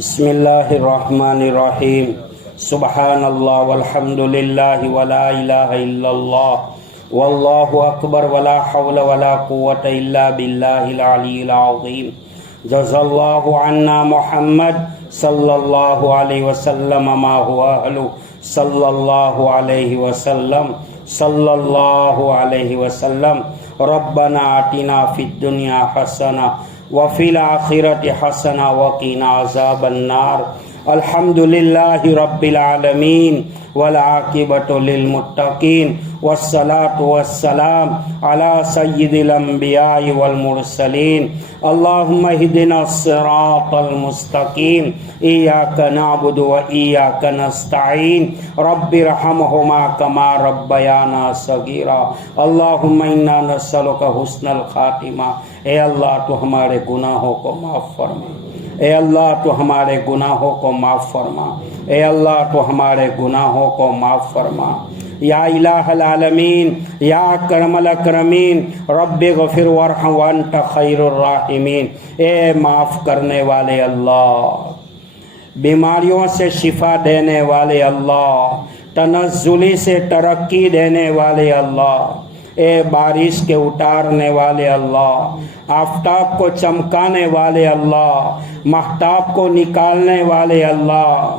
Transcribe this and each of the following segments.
بسم اللہ الرحمن الرحیم سبحان اللہ والحمد للہ ولا الہ الا اللہ واللہ اکبر ولا حول ولا قوة الا باللہ العلی العظیم جزا اللہ عنا محمد صلی اللہ علیہ وسلم ما هو اہلہ صلی اللہ علیہ وسلم صلی اللہ علیہ وسلم ربنا آتنا فی الدنیا حسنہ وفی الآخرۃ حسنہ وقنا عذاب النار الحمد للہ رب العالمین والعاقبۃ للمتقین والصلاة والسلام علی سید الانبیاء والمرسلین اللہم اہدنا الصراط المستقیم ایاک نعبد و ایاک نستعین رب ارحمہما کما ربیانا صغیرا اللہم انا نسألک حسن الخاتمہ۔ اے اللہ تو ہمارے گناہوں کو معاف فرما، اے اللہ تو ہمارے گناہوں کو معاف فرما، اے اللہ تو ہمارے گناہوں کو معاف فرما۔ یا الہ العالمین، یا اکرم الاکرمین، رب اغفر وارحم وانت خیر الراحمین۔ اے معاف کرنے والے اللہ، بیماریوں سے شفا دینے والے اللہ، تنزلی سے ترقی دینے والے اللہ، اے بارش کے اتارنے والے اللہ، آفتاب کو چمکانے والے اللہ، مہتاب کو نکالنے والے اللہ۔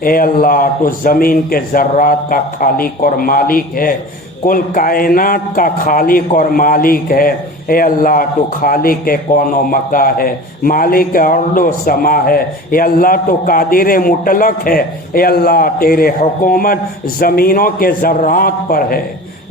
اے اللہ تو زمین کے ذرات کا خالق اور مالک ہے، کل کائنات کا خالق اور مالک ہے۔ اے اللہ تو خالق کون و مکا ہے، مالک ارض و سما ہے۔ اے اللہ تو قادر مطلق ہے۔ اے اللہ تیرے حکومت زمینوں کے ذرات پر ہے،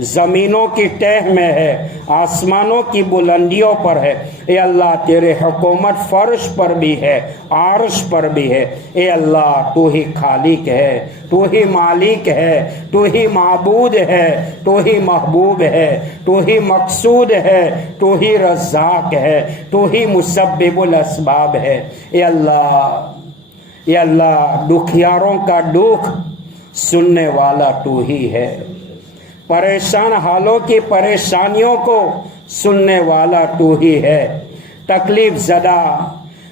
زمینوں کی تہ میں ہے، آسمانوں کی بلندیوں پر ہے۔ اے اللہ تیرے حکومت فرش پر بھی ہے، عرش پر بھی ہے۔ اے اللہ تو ہی خالق ہے، تو ہی مالک ہے، تو ہی معبود ہے، تو ہی محبوب ہے، تو ہی مقصود ہے، تو ہی رزاق ہے، تو ہی مسبب الاسباب ہے۔ اے اللہ دکھیاروں کا دکھ سننے والا تو ہی ہے، پریشان حالوں کی پریشانیوں کو سننے والا تو ہی ہے، تکلیف زدہ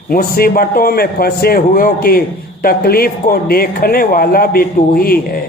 مصیبتوں میں پھنسے ہوئوں کی تکلیف کو دیکھنے والا بھی تو ہی ہے۔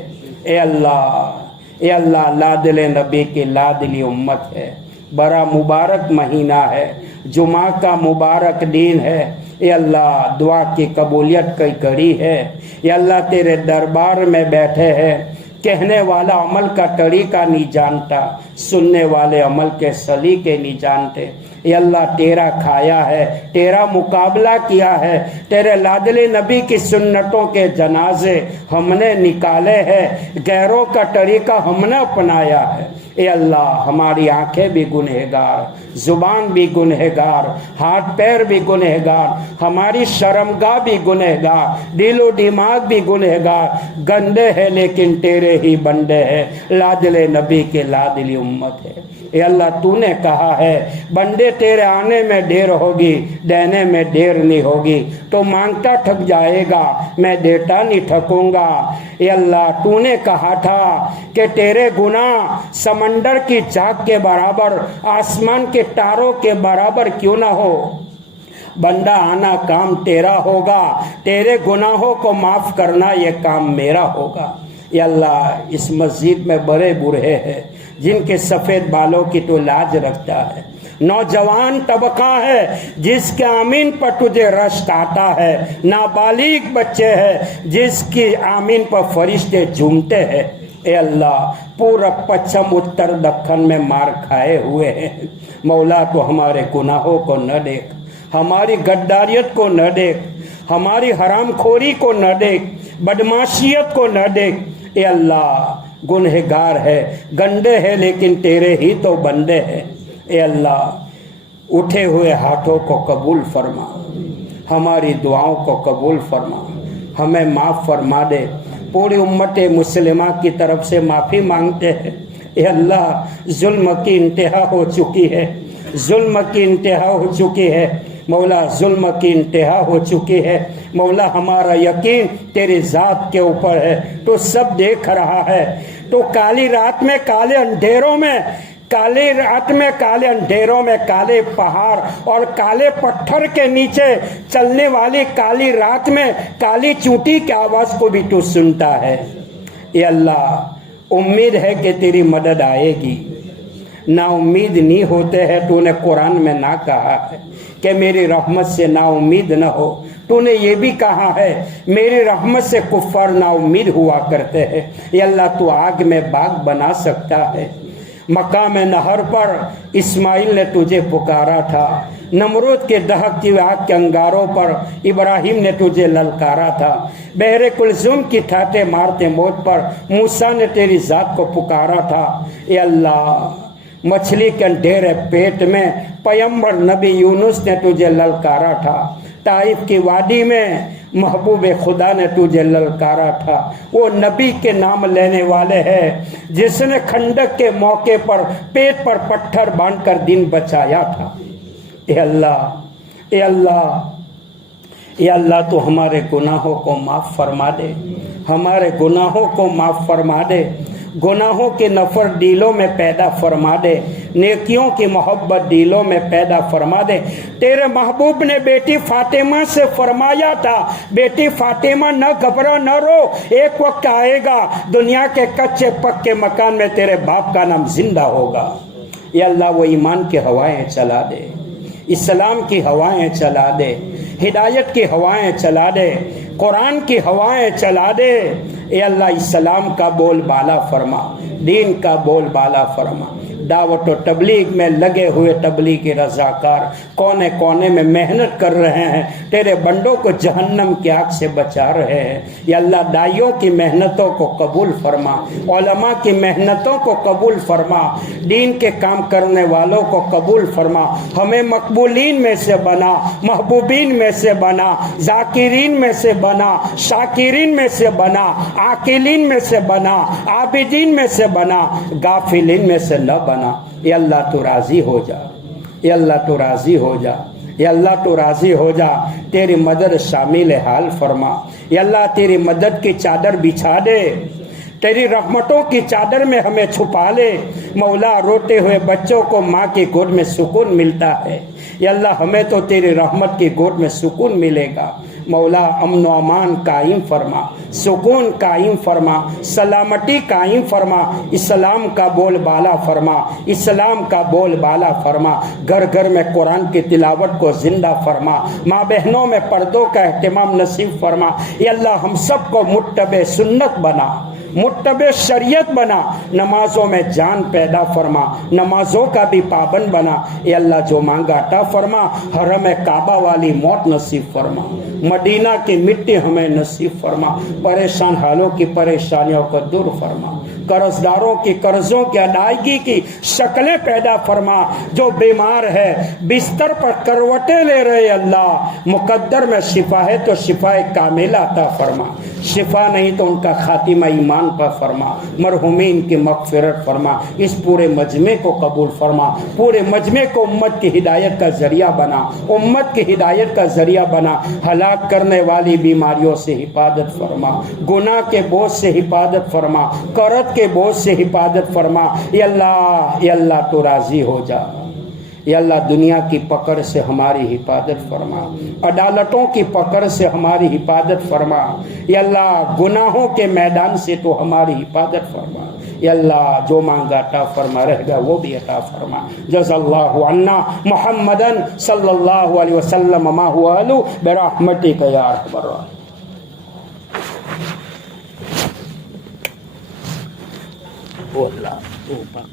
اے اللہ لادل نبی کی لادلی امت ہے، بڑا مبارک مہینہ ہے، جمعہ کا مبارک دن ہے۔ اے اللہ دعا کی قبولیت کی گھڑی ہے۔ اے اللہ تیرے دربار میں بیٹھے ہیں، کہنے والا عمل کا طریقہ نہیں جانتا، سننے والے عمل کے سلیقے نہیں جانتے۔ اے اللہ تیرا کھایا ہے، تیرا مقابلہ کیا ہے، تیرے لادل نبی کی سنتوں کے جنازے ہم نے نکالے ہیں، غیروں کا طریقہ ہم نے اپنایا ہے۔ اے اللہ ہماری آنکھیں بھی گنہگار، زبان بھی گنہگار، ہاتھ پیر بھی گنہگار، ہماری شرمگاہ بھی گنہگار، دل و دماغ بھی گنہگار، گندے ہیں لیکن تیرے ہی بندے ہیں، لادل نبی کے لادلی امت ہے۔ اے اللہ تو نے کہا ہے بندے تیرے آنے میں دیر ہوگی، دینے میں دیر نہیں ہوگی، تو مانگتا تھک جائے گا، میں دیتا نہیں تھکوں گا۔ اے اللہ تو نے کہا تھا کہ تیرے گناہ سمندر کی چاک کے برابر، آسمان کے تاروں کے برابر کیوں نہ ہو، بندہ آنا کام تیرا ہوگا، تیرے گناہوں کو معاف کرنا یہ کام میرا ہوگا۔ یا اللہ اس مسجد میں بڑے بوڑھے ہیں جن کے سفید بالوں کی تو لاج رکھتا ہے، نوجوان طبقہ ہے جس کے آمین پر تجھے رشک آتا ہے، نابالغ بچے ہیں جس کی آمین پر فرشتے جھومتے ہیں۔ اے اللہ پورب پچھم اتر دکن میں مار کھائے ہوئے ہیں، مولا تو ہمارے گناہوں کو نہ دیکھ، ہماری غداریت کو نہ دیکھ، ہماری حرام خوری کو نہ دیکھ، بدماشیت کو نہ دیکھ۔ اے اللہ گنہگار ہے، گندے ہیں لیکن تیرے ہی تو بندے ہیں۔ اے اللہ اٹھے ہوئے ہاتھوں کو قبول فرما، ہماری دعاؤں کو قبول فرما، ہمیں معاف فرما دے۔ پوری امت مسلمہ کی طرف سے معافی مانگتے ہیں۔ اے اللہ ظلم کی انتہا ہو چکی ہے، ظلم کی انتہا ہو چکی ہے مولا، ظلم کی انتہا ہو چکی ہے مولا۔ ہمارا یقین تیری ذات کے اوپر ہے، تو سب دیکھ رہا ہے، تو کالی رات میں کالے اندھیروں میں काली रात में, काले अंधेरों में, काले पहाड़ और काले पत्थर के नीचे चलने वाली काली रात में काली चूंटी की आवाज को भी तू सुनता है। ये अल्लाह, उम्मीद है कि तेरी मदद आएगी, ना उम्मीद नहीं होते हैं। तूने कुरान में ना कहा है कि मेरी रहमत से ना उम्मीद न हो, तूने ये भी कहा है मेरी रहमत से कुफ्फार ना उम्मीद हुआ करते हैं। ये अल्लाह, तू आग में बाग बना सकता है। मकाम नहर पर इस्माइल ने तुझे पुकारा था, नमरूद के दहकती हुई आग के अंगारों पर इब्राहिम ने तुझे ललकारा था, बहरे कुलजुम की ठाटे मारते मौत पर मूसा ने तेरी जात को पुकारा था। ये अल्लाह, मछली के अंधेरे पेट में पैगंबर नबी यूनुस ने तुझे ललकारा था, ताइफ की वादी में महबूब खुदा ने तुझे ललकारा था। वो नबी के नाम लेने वाले हैं जिसने खंडक के मौके पर पेट पर पत्थर बांधकर दिन बचाया था। ए अल्लाह, ए अल्लाह, ए अल्लाह, तो हमारे गुनाहों को माफ़ फरमा दे, हमारे गुनाहों को माफ़ फरमा दे, गुनाहों की नफरत दिलों में पैदा फरमा दे, नेकियों की मोहब्बत दिलों में पैदा फरमा दे। तेरे महबूब ने बेटी फातिमा से फरमाया था, बेटी फातिमा न घबरा न रो, एक वक्त आएगा दुनिया के कच्चे पक्के मकान में तेरे बाप का नाम जिंदा होगा। या अल्लाह, वो ईमान की हवाएं चला दे, इस्लाम की हवाएं चला दे, हिदायत की हवाएं चला दे, कुरान की हवाएं चला दे। ए अल्लाह, इस्लाम का बोल बाला फरमा, दीन का बोल बाला फरमा। दावत और तबलीग में लगे हुए तबलीगी रज़ाकार कोने कोने में मेहनत कर रहे हैं, तेरे बंदों को जहन्नम की आग से बचा रहे हैं। या अल्लाह, दाइयों की मेहनतों को कबूल फरमा, उलमा की मेहनतों को कबूल फरमा, दीन के काम करने वालों को कबूल फरमा। हमें मकबूलीन में से बना, महबूबीन में से बना, जाकिरीन में से बना, शाकिरीन में से बना, आकिलीन में से बना, आबिदीन में से बना, गाफिलीन में से न बना। या अल्लाह, तो राजी हो जा, या अल्लाह, तो राजी हो जा, या अल्लाह, तो राजी हो जा। तेरी मदद शामिल हाल फरमा। या अल्लाह, तेरी मदद की चादर बिछा दे, तेरी रहमतों की चादर में हमें छुपा ले। मौला, रोते हुए बच्चों को माँ की गोद में सुकून मिलता है। या अल्लाह, हमें तो तेरी रहमत की गोद में सुकून मिलेगा। मौला, अमन व अमान कायम फरमा, सुकून कायम फरमा, सलामती कायम फरमा, इस्लाम का बोल बाला फरमा, इस्लाम का बोल बाला फरमा। घर घर में कुरान की तिलावत को जिंदा फरमा, माँ बहनों में पर्दों का एहतमाम नसीब फरमा। या अल्लाह, हम सबको मुत्तबे सुन्नत बना, मुत्तबे शरीयत बना, नमाजों में जान पैदा फरमा, नमाजों का भी पाबंद बना। ये अल्लाह, जो मांगा अता फरमा, हरम काबा वाली मौत नसीब फरमा, मदीना की मिट्टी हमें नसीब फरमा, परेशान हालों की परेशानियों को दूर फरमा, कर्जदारों की कर्जों की अदायगी की शक्लें पैदा फरमा। जो बीमार है बिस्तर पर करवटें ले रहे, अल्लाह मुकद्दर में शिफा है तो शिफाए कामिला अता फरमा, शिफा नहीं तो उनका खातिमा ईमान पर फरमा, मरहुमीन की मगफिरत फरमा। इस पूरे मजमे को कबूल फरमा, पूरे मजमे को उम्मत की हिदायत का जरिया बना, उम्मत की हिदायत का जरिया बना। हलाक करने वाली बीमारियों से हिफाजत फरमा, गुनाह के बोझ से हिफाजत फरमा, करत के बोझ से हिफाजत फरमा। या अल्लाह, या अल्लाह, तो राजी हो जा। या अल्लाह, दुनिया की पकड़ से हमारी हिफाजत फरमा, अदालतों की पकड़ से हमारी हिफाजत फरमा। या अल्लाह, गुनाहों के मैदान से तो हमारी हिफाजत फरमा। या अल्लाह, जो मांगा अता फरमा रहेगा वो भी अता फरमा। जज़ल्लाहु अन्ना मुहम्मदन सल्लल्लाहु अलैहि वसल्लम मा हुवा अलु बिरहमतिका या अरहमर राहिमीन। ओ अल्लाह, ओ पाक